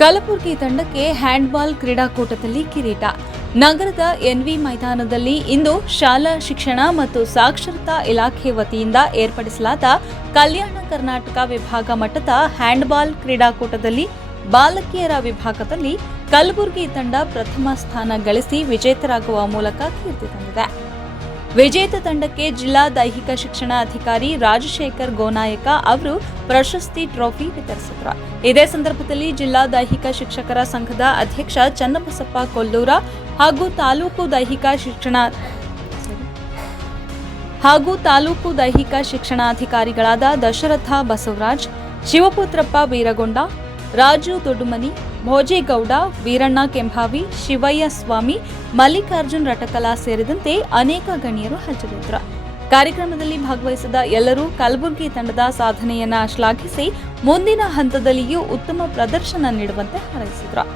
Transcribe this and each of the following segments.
ಕಲಬುರಗಿ ತಂಡಕ್ಕೆ ಹ್ಯಾಂಡ್ಬಾಲ್ ಕ್ರೀಡಾಕೂಟದಲ್ಲಿ ಕಿರೀಟ. ನಗರದ ಎನ್ವಿ ಮೈದಾನದಲ್ಲಿ ಇಂದು ಶಾಲಾ ಶಿಕ್ಷಣ ಮತ್ತು ಸಾಕ್ಷರತಾ ಇಲಾಖೆ ವತಿಯಿಂದ ಏರ್ಪಡಿಸಲಾದ ಕಲ್ಯಾಣ ಕರ್ನಾಟಕ ವಿಭಾಗ ಮಟ್ಟದ ಹ್ಯಾಂಡ್ಬಾಲ್ ಕ್ರೀಡಾಕೂಟದಲ್ಲಿ ಬಾಲಕಿಯರ ವಿಭಾಗದಲ್ಲಿ ಕಲಬುರಗಿ ತಂಡ ಪ್ರಥಮ ಸ್ಥಾನ ಗಳಿಸಿ ವಿಜೇತರಾಗುವ ಮೂಲಕ ಕೀರ್ತಿ ತಂದಿದೆ. ವಿಜೇತ ತಂಡಕ್ಕೆ ಜಿಲ್ಲಾ ದೈಹಿಕ ಶಿಕ್ಷಣ ಅಧಿಕಾರಿ ರಾಜಶೇಖರ್ ಗೋನಾಯಕ ಅವರು ಪ್ರಶಸ್ತಿ ಟ್ರೋಫಿ ವಿತರಿಸಿದರು. ಇದೇ ಸಂದರ್ಭದಲ್ಲಿ ಜಿಲ್ಲಾ ದೈಹಿಕ ಶಿಕ್ಷಕರ ಸಂಘದ ಅಧ್ಯಕ್ಷ ಚನ್ನಬಸಪ್ಪ ಕೊಲ್ಲೂರ ಹಾಗೂ ತಾಲೂಕು ದೈಹಿಕ ಶಿಕ್ಷಣಾಧಿಕಾರಿಗಳಾದ ದಶರಥ ಬಸವರಾಜ್, ಶಿವಪುತ್ರಪ್ಪ ಬೀರಗೊಂಡ, ರಾಜು ದೊಡ್ಡಮನಿ, ಭೋಜೇಗೌಡ, ವೀರಣ್ಣ ಕೆಂಭಾವಿ, ಶಿವಯ್ಯ ಸ್ವಾಮಿ, ಮಲ್ಲಿಕಾರ್ಜುನ್ ರಟಕಲಾ ಸೇರಿದಂತೆ ಅನೇಕ ಗಣ್ಯರು ಹಾಜರಿದ್ದರು. ಕಾರ್ಯಕ್ರಮದಲ್ಲಿ ಭಾಗವಹಿಸಿದ ಎಲ್ಲರೂ ಕಲಬುರಗಿ ತಂಡದ ಸಾಧನೆಯನ್ನ ಶ್ಲಾಘಿಸಿ ಮುಂದಿನ ಹಂತದಲ್ಲಿಯೂ ಉತ್ತಮ ಪ್ರದರ್ಶನ ನೀಡುವಂತೆ ಹಾರೈಸಿದರು.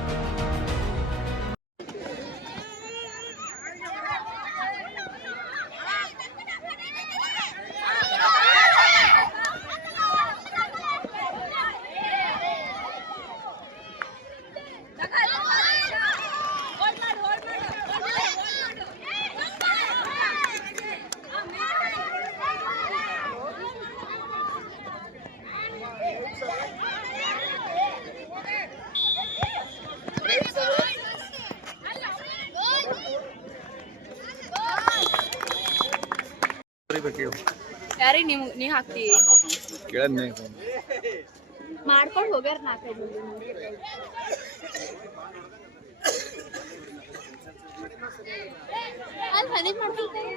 ಯಾರಿಗೆ ನೀ ಹಾಕ್ತಿ ಮಾಡ್ಕೊಂಡು ಹೋಗ್ಯಾರ 4-5 ಮಂದಿ ಮಾಡ್ಕೊಳ್ತೇವೆ.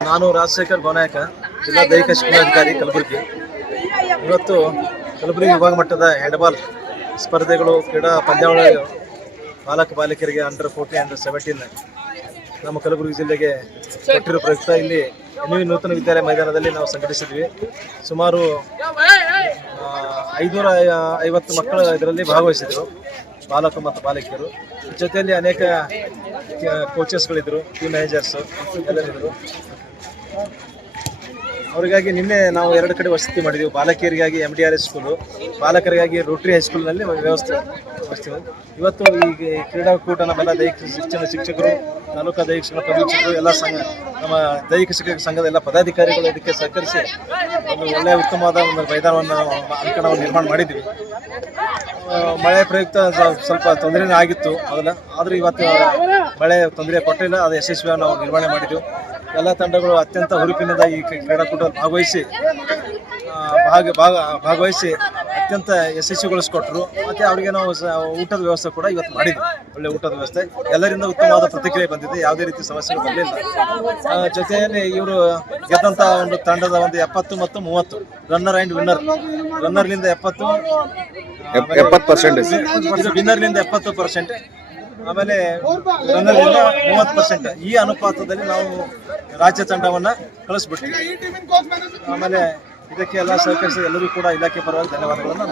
ನಾನು ರಾಜಶೇಖರ್ ಗೋನಾಯಕ, ಜಿಲ್ಲಾ ದೈಹಿಕ ಶಿಕ್ಷಣಾಧಿಕಾರಿ ಕಲಬುರಗಿ. ಇವತ್ತು ಕಲಬುರಗಿ ವಿಭಾಗ ಮಟ್ಟದ ಹ್ಯಾಂಡ್ಬಾಲ್ ಸ್ಪರ್ಧೆಗಳು, ಕ್ರೀಡಾ ಪಂದ್ಯಾವಳಿಗಳು ಬಾಲಕ ಬಾಲಕಿಯರಿಗೆ ಅಂಡರ್ 14 ಅಂಡರ್ 17 ನಮ್ಮ ಕಲಬುರಗಿ ಜಿಲ್ಲೆಗೆ ಕೊಟ್ಟಿರೋ ಪ್ರಯುಕ್ತ ಇಲ್ಲಿ ನೂತನ ವಿದ್ಯಾಲಯ ಮೈದಾನದಲ್ಲಿ ನಾವು ಸಂಘಟಿಸಿದ್ವಿ. ಸುಮಾರು 550 ಮಕ್ಕಳು ಇದರಲ್ಲಿ ಭಾಗವಹಿಸಿದರು, ಬಾಲಕ ಮತ್ತು ಬಾಲಕಿಯರು. ಜೊತೆಯಲ್ಲಿ ಅನೇಕ ಕೋಚಸ್ಗಳಿದ್ದರು, ಟೀಮ್ ಮ್ಯಾನೇಜರ್ಸ್ ಎಲ್ಲರಿದ್ದರು. ಅವರಿಗಾಗಿ ನಿನ್ನೆ ನಾವು 2 ಕಡೆ ವಸತಿ ಮಾಡಿದ್ವಿ. ಬಾಲಕಿಯರಿಗಾಗಿ MDRS ಸ್ಕೂಲು, ಬಾಲಕರಿಗಾಗಿ ರೋಟರಿ ಹೈಸ್ಕೂಲ್ನಲ್ಲಿ ವ್ಯವಸ್ಥೆ. ಇವತ್ತು ಈ ಕ್ರೀಡಾಕೂಟ ನಮ್ಮೆಲ್ಲ ದೈಹಿಕ ಶಿಕ್ಷಣ ಶಿಕ್ಷಕರು, ತಾಲೂಕಾ ದೈಹಿಕ ಶಿಕ್ಷಣ ಪರೀಕ್ಷಕರು, ಎಲ್ಲ ನಮ್ಮ ದೈಹಿಕ ಶಿಕ್ಷಕ ಸಂಘದ ಎಲ್ಲ ಪದಾಧಿಕಾರಿಗಳು ಇದಕ್ಕೆ ಸಹಕರಿಸಿ ಒಂದು ಒಳ್ಳೆಯ ಉತ್ತಮವಾದ ಒಂದು ಮೈದಾನವನ್ನು ಅಂಕಣವನ್ನು ನಿರ್ಮಾಣ ಮಾಡಿದ್ವಿ. ಮಳೆ ಪ್ರಯುಕ್ತ ಸ್ವಲ್ಪ ತೊಂದರೆನೇ ಆಗಿತ್ತು ಮೊದಲ, ಆದರೂ ಇವತ್ತು ಮಳೆ ತೊಂದರೆ ಕೊಟ್ಟಿಲ್ಲ, ಅದು ಯಶಸ್ವಿಯಾಗಿ ನಾವು ನಿರ್ವಹಣೆ ಮಾಡಿದ್ವಿ. ಎಲ್ಲ ತಂಡಗಳು ಅತ್ಯಂತ ಹುರುಪಿನಿಂದ ಈ ಕ್ರೀಡಾಕೂಟದಲ್ಲಿ ಭಾಗವಹಿಸಿ ಅತ್ಯಂತ ಯಶಸ್ವಿಗೊಳಿಸ್ಕೊಟ್ರು. ಮತ್ತು ಅವರಿಗೆ ನಾವು ಊಟದ ವ್ಯವಸ್ಥೆ ಕೂಡ ಇವತ್ತು ಮಾಡಿದ್ವಿ, ಒಳ್ಳೆ ಊಟದ ವ್ಯವಸ್ಥೆ. ಎಲ್ಲರಿಂದ ಉತ್ತಮವಾದ ಪ್ರತಿಕ್ರಿಯೆ ಬಂದಿದೆ, ಯಾವುದೇ ರೀತಿ ಸಮಸ್ಯೆಗಳು ಬರಲಿಲ್ಲ. ಜೊತೆಯಲ್ಲಿ ಇವರು ಗೆದ್ದಂಥ ಒಂದು ತಂಡದ ಒಂದು 70 ಮತ್ತು 30 ರನ್ನರ್ ಆ್ಯಂಡ್ ರನ್ನರ್ಲಿಂದ 70%, ವಿನ್ನರ್ಲಿಂದ 70%, ಆಮೇಲೆ ರನ್ನರ್ಲಿಂದ 30%. ಈ ಅನುಪಾತದಲ್ಲಿ ನಾವು ರಾಜ್ಯ ತಂಡವನ್ನು ಕಳಿಸ್ಬಿಡ್ತೀವಿ. ಆಮೇಲೆ ಇದಕ್ಕೆ ಎಲ್ಲ ಸಹಕರಿಸಿದ ಎಲ್ಲರಿಗೂ ಕೂಡ ಇಲಾಖೆ ಪರವಾಗಿ ಧನ್ಯವಾದಗಳನ್ನು.